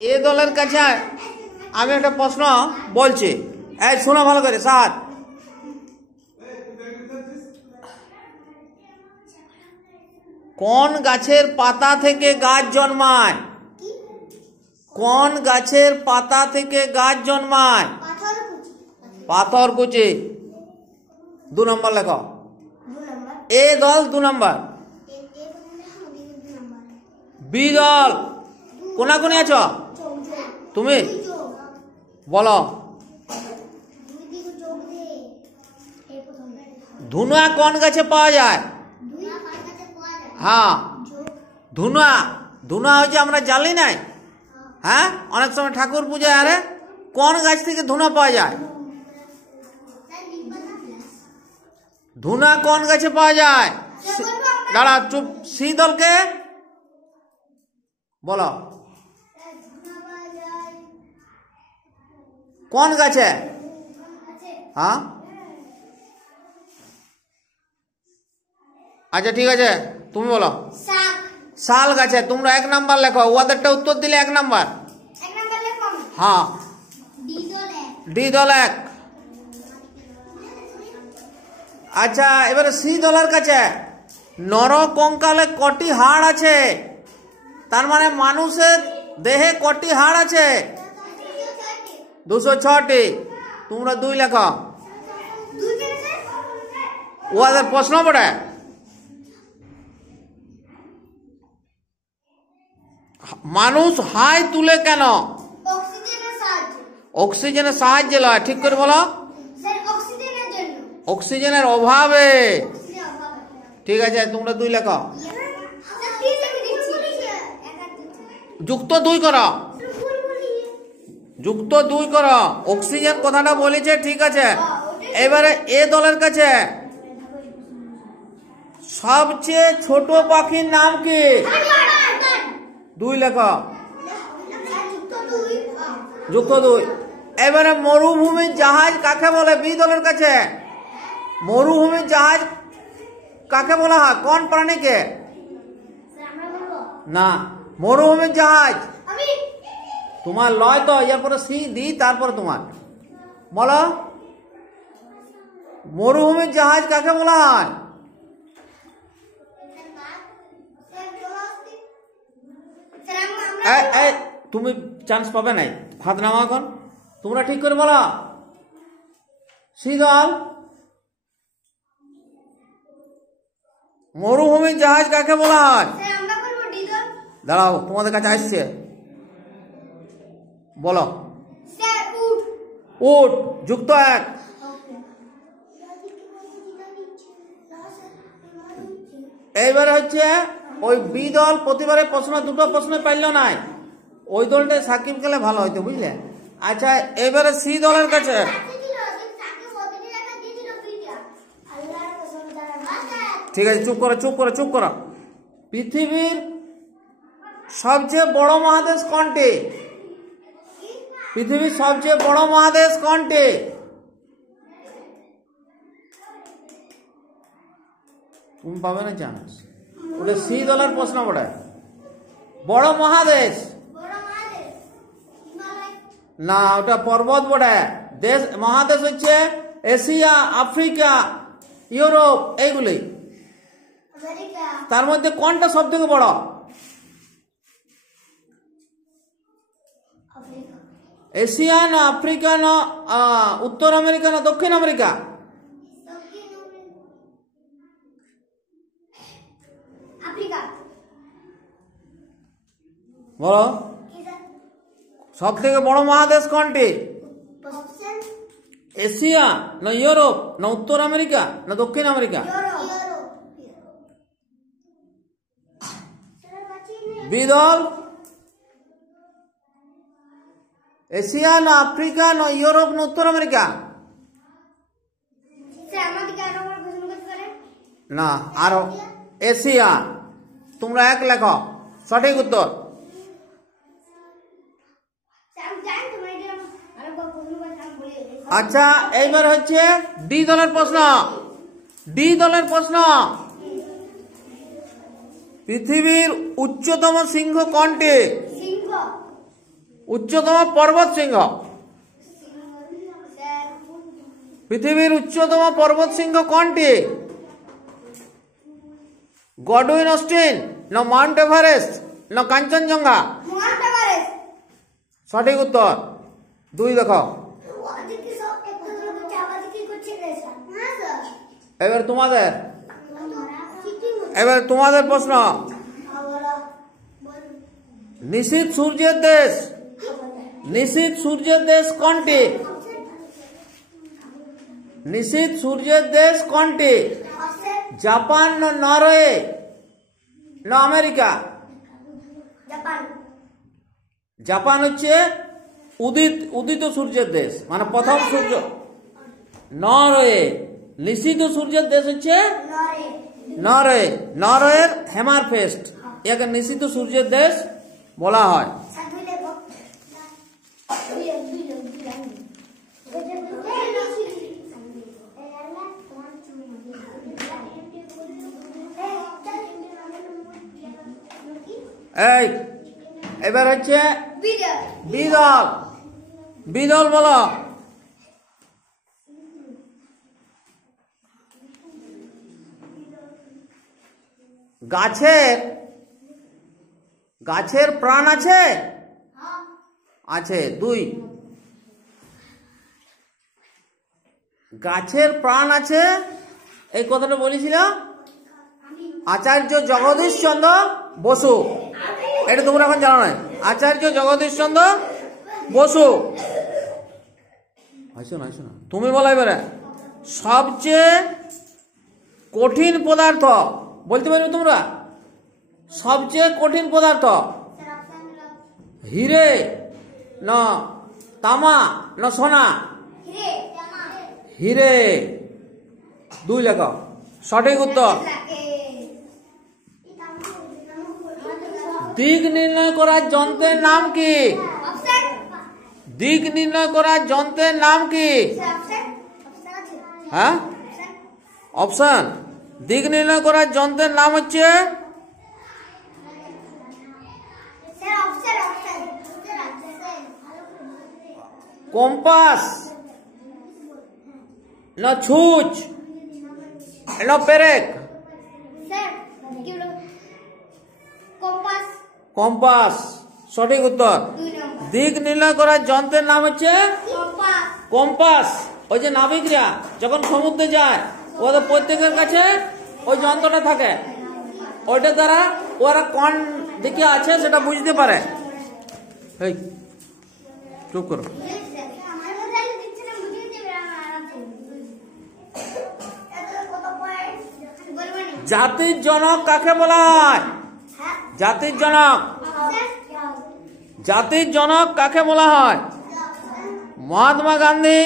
এ দলের কাছে আমি একটা প্রশ্ন বলছি, এই শোনো ভালো করে। সাত, কোন গাছের পাতা থেকে গাছ জন্মায়? কোন গাছের পাতা থেকে গাছ জন্মায়? পাথরকুচি। 2 নম্বর লেখো। এ দল 2 নম্বর। বি দল কোনাকুনি আছো তুমি? বলো। ধুনুয়া কোন গাছে পাওয়া যায়? হ্যাঁ, ধুনুয়া। ধুনুয়া হচ্ছে আমরা জানি নাই। হ্যাঁ, অনেক সময় ঠাকুর পূজায় আরে কোন গাছ থেকে ধুনুয়া পাওয়া যায়? ধুনুয়া কোন গাছে পাওয়া যায়? দাঁড়া, চুপ। সি দলকে বলো, কোন গাছে? হ্যাঁ, আচ্ছা ঠিক আছে, তুমি বলো। শাল গাছে। তোমরা 1 নাম্বার লেখো। ওদেরটা উত্তর দিলে 1 নাম্বার। হ্যাঁ, ডি দল 1। আচ্ছা, এবারে সি দলের কাছে নর কঙ্কালে কটি হাড় আছে? তার মানে মানুষের দেহে কটি হাড় আছে? 206টি। তোমরা 2 লেখো। ওদের প্রশ্ন পড়ে। মানুষ হাই তুলে কেন? অক্সিজেনের সাহায্যে লয়। ঠিক করে বলো। অক্সিজেনের অভাবে। ঠিক আছে, তোমরা 2 লেখো। যুক্ত 2 করো। যুক্ত 2 করো। অক্সিজেন কথাটা বলেছে, ঠিক আছে। এবারে এ দলের কাছে সবচেয়ে ছোট পাখির নাম কি? 2 লেখো। যুক্ত 2। এবারে মরুভূমির জাহাজ কাকে বলে? বি দলের কাছে মরুভূমির জাহাজ কাকে বলা হয়? কোন প্রাণীকে? না, মরুভূমির জাহাজ তোমার লয় তো। এরপরে সি দি, তারপরে তোমার বলো। মরুভূমির জাহাজ কাকে বলা হয়? তুমি চান্স পাবে নাই। হাত নামা এখন। তোমরা ঠিক করে বলো। সি দল মরুভূমির জাহাজ কাকে বলা হয়? দাঁড়াও, তোমাদের কাছে আসছে। বলো। উট। যুক্ত 1। এইবারে হচ্ছে ওই বি দল প্রতিবারে প্রশ্ন 2টো প্রশ্ন পাইল নাই। ওই দলটা সাকিব গেলে ভালো হইতো, বুঝলে? আচ্ছা, এবারে সি দলের কাছে ঠিক আছে, চুপ করো, চুপ করো, চুপ করো। পৃথিবীর সবচেয়ে বড় মহাদেশ কোনটি? পৃথিবীর সবচেয়ে বড় মহাদেশ কোনটি? তুমি পাবে না চান্স। ওটা সি দলের প্রশ্ন বটে। বড় মহাদেশ না, ওটা পর্বত বটে। দেশ মহাদেশ হচ্ছে এশিয়া, আফ্রিকা, ইউরোপ, এইগুলি। তার মধ্যে কোনটা সব থেকে বড়? এশিয়া না আফ্রিকা না উত্তর আমেরিকা না দক্ষিণ আমেরিকা? বলো, সব থেকে বড় মহাদেশ কোনটি? এশিয়া না ইউরোপ না উত্তর আমেরিকা না দক্ষিণ আমেরিকা? বি দল এশিয়া না আফ্রিকা না ইউরোপ না উত্তর আমেরিকা? না, আরো এশিয়া। তোমরা 1 লেখো। সঠিক উত্তর। আচ্ছা, এইবার হচ্ছে ডি দলের প্রশ্ন। ডি দলের প্রশ্ন, পৃথিবীর উচ্চতম সিংহ কোনটি? উচ্চতম পর্বত শৃঙ্গ। পৃথিবীর উচ্চতম পর্বত শৃঙ্গ কোনটি? গডউইন অস্টিন, না মাউন্ট এভারেস্ট, না কাঞ্চনজঙ্ঘা? সঠিক উত্তর। 2 দেখো। এবার তোমাদের প্রশ্ন। নিশীথ সূর্যের দেশ, নিশীথ সূর্যের দেশ কোনটি? নিশীথ সূর্যের দেশ কোনটি? জাপান, না নরওয়ে, না আমেরিকা? জাপান হচ্ছে উদিত সূর্যের দেশ, মানে প্রথম সূর্য। নরওয়ে। নিশীথ সূর্যের দেশ হচ্ছে নরওয়ে। নরওয়ের হ্যামারফেস্ট একে নিশীথ সূর্যের দেশ বলা হয়। এই এবার হচ্ছে বিদল। বিদল বলো। গাছের প্রাণ আছে? আছে। 2 গাছের প্রাণ আছে এই কথাটা বলেছিল আচার্য জগদীশ চন্দ্র বসু। এটা তোমরা এখন জানো না। আচার্য জগদীশ চন্দ্র বসু। তুমি বলো এবারে সবচেয়ে কঠিন পদার্থ বলতে পারবে তোমরা? সবচেয়ে কঠিন পদার্থ হিরে, না তামা, না সোনা? হিরে। 2 লেখো। সঠিক উত্তর। দিক নির্ণয় করার যন্ত্রের নাম কি? দিক নির্ণয় করার যন্ত্রের নাম কি? হ্যাঁ, অপশন। দিক নির্ণয় করার যন্ত্রের নাম হচ্ছে কম্পাস, না ছুঁচ, না পেরেক? কম্পাস সঠিক উত্তর। দিক নির্ণয় করার যন্ত্রের নাম হচ্ছে কম্পাস। ওই যে নাবিকরা যখন সমুদ্রে যায় ওদের প্রত্যেকের কাছে ওই যন্ত্রটা থাকে, ওইটা দ্বারা ওরা কোন দিকে আছে সেটা বুঝতে পারে। এই চুপ করো। জাতির জনক কাকে বলা হয়? জাতির জনক। জাতির জনক কাকে বলা হয়? মহাত্মা গান্ধী,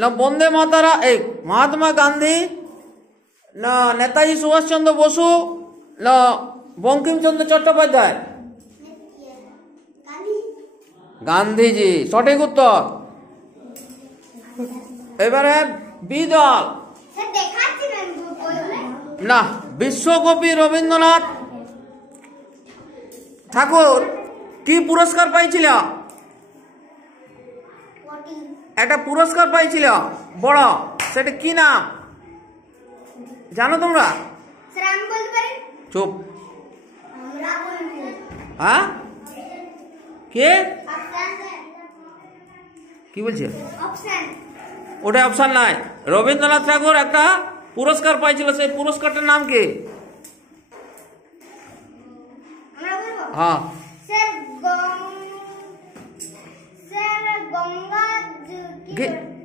না বন্দে মাতারা, মহাত্মা গান্ধী, না নেতাজি সুভাষচন্দ্র বসু, না বঙ্কিমচন্দ্র চট্টোপাধ্যায়? গান্ধীজি সঠিক উত্তর। এবারে বিদল। না, বিশ্বকবি রবীন্দ্রনাথ ঠাকুর কি পুরস্কার পাইছিল? একটা পুরস্কার পাইছিল বড়, সেটা কি নাম জানো তোমরা? চুপ। হ্যাঁ, কে কি বলছে? ওটা অপশন নাই। রবীন্দ্রনাথ ঠাকুর একটা পুরস্কার পাইছিল, সেই পুরস্কারটার নাম কি? হ্যাঁ,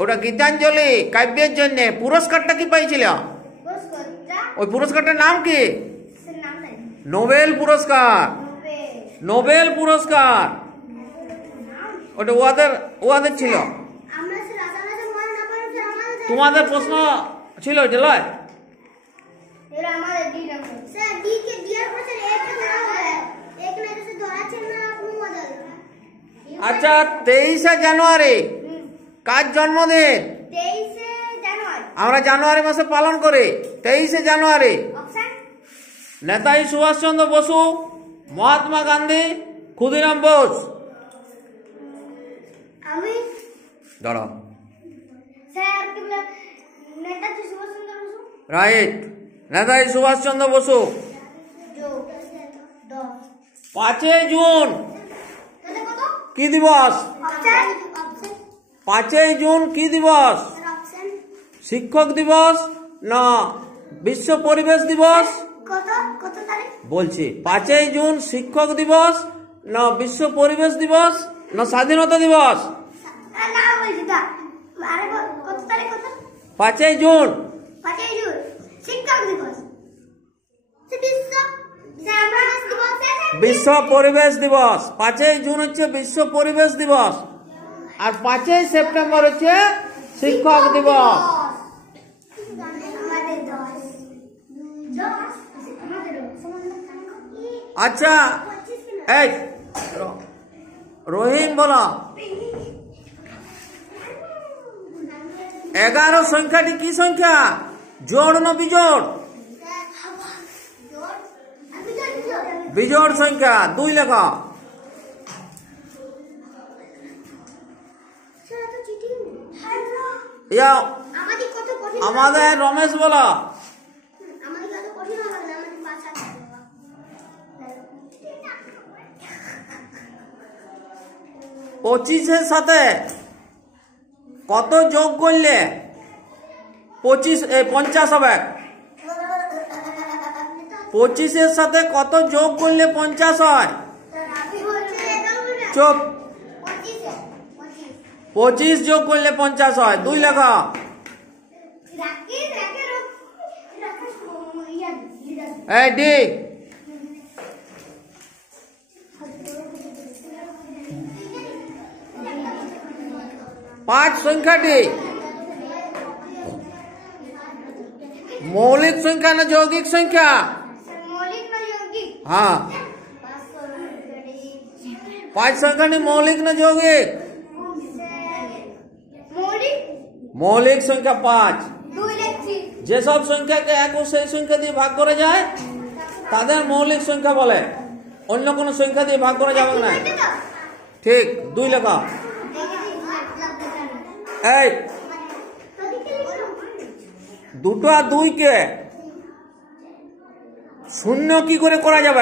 ওটা গীতাঞ্জলি কাব্যের জন্য পুরস্কারটা কি পাইছিল? ওই পুরস্কারটার নাম কি? নোবেল পুরস্কার। নোবেল পুরস্কার ওটা ওদের ছিল। তোমাদের প্রশ্ন ছিল এটা লয়? আচ্ছা, 23শে জানুয়ারি কার জন্মদিন? আমরা জানুয়ারি মাসে পালন করি। 23শে জানুয়ারি নেতাজি সুভাষচন্দ্র বসু, মহাত্মা গান্ধী, ক্ষুদিরাম বোস? দাঁড়াও। স্যার কি বলে নেতাজি সুভাষচন্দ্র বসু। রাইট, নেতাজি সুভাষচন্দ্র বসু। 5ই জুন কি দিবস? 5ই জুন কি দিবস? শিক্ষক দিবস না বিশ্ব পরিবেশ দিবস? বলছি 5ই জুন শিক্ষক দিবস না বিশ্ব পরিবেশ দিবস না স্বাধীনতা দিবস? 5ই জুন শিক্ষক দিবস। বিশ্ব পরিবেশ দিবস। 5ই জুন হচ্ছে বিশ্ব পরিবেশ দিবস, আর 5ই সেপ্টেম্বর হচ্ছে শিক্ষক দিবস। আচ্ছা, এই রহিম বলো, 11 সংখ্যাটি কি সংখ্যা? জোড় না বিজোড়? বিজোড় সংখ্যা। 2 লেখা। আমাদের রমেশ বলো, 25-এর সাথে কত যোগ করলে 50 হবে? 25-এর সাথে কত যোগ করলে 50 হয়? চুপ। 25 যোগ করলে 50 হয়। 2 লেখা। এই ডি। 5 সংখ্যাটি মৌলিক সংখ্যা না যৌগিক সংখ্যা? হ্যাঁ, 5 সংখ্যাটি মৌলিক না যৌগিক? মৌলিক সংখ্যা 5। যেসব সংখ্যাকে 1 ও সেই সংখ্যা দিয়ে ভাগ করা যায় তাদের মৌলিক সংখ্যা বলে, অন্য কোনো সংখ্যা দিয়ে ভাগ করা যাবে না। ঠিক। 2 লেখা। এই 2 আর 2 কে শূন্য কি করে করা যাবে?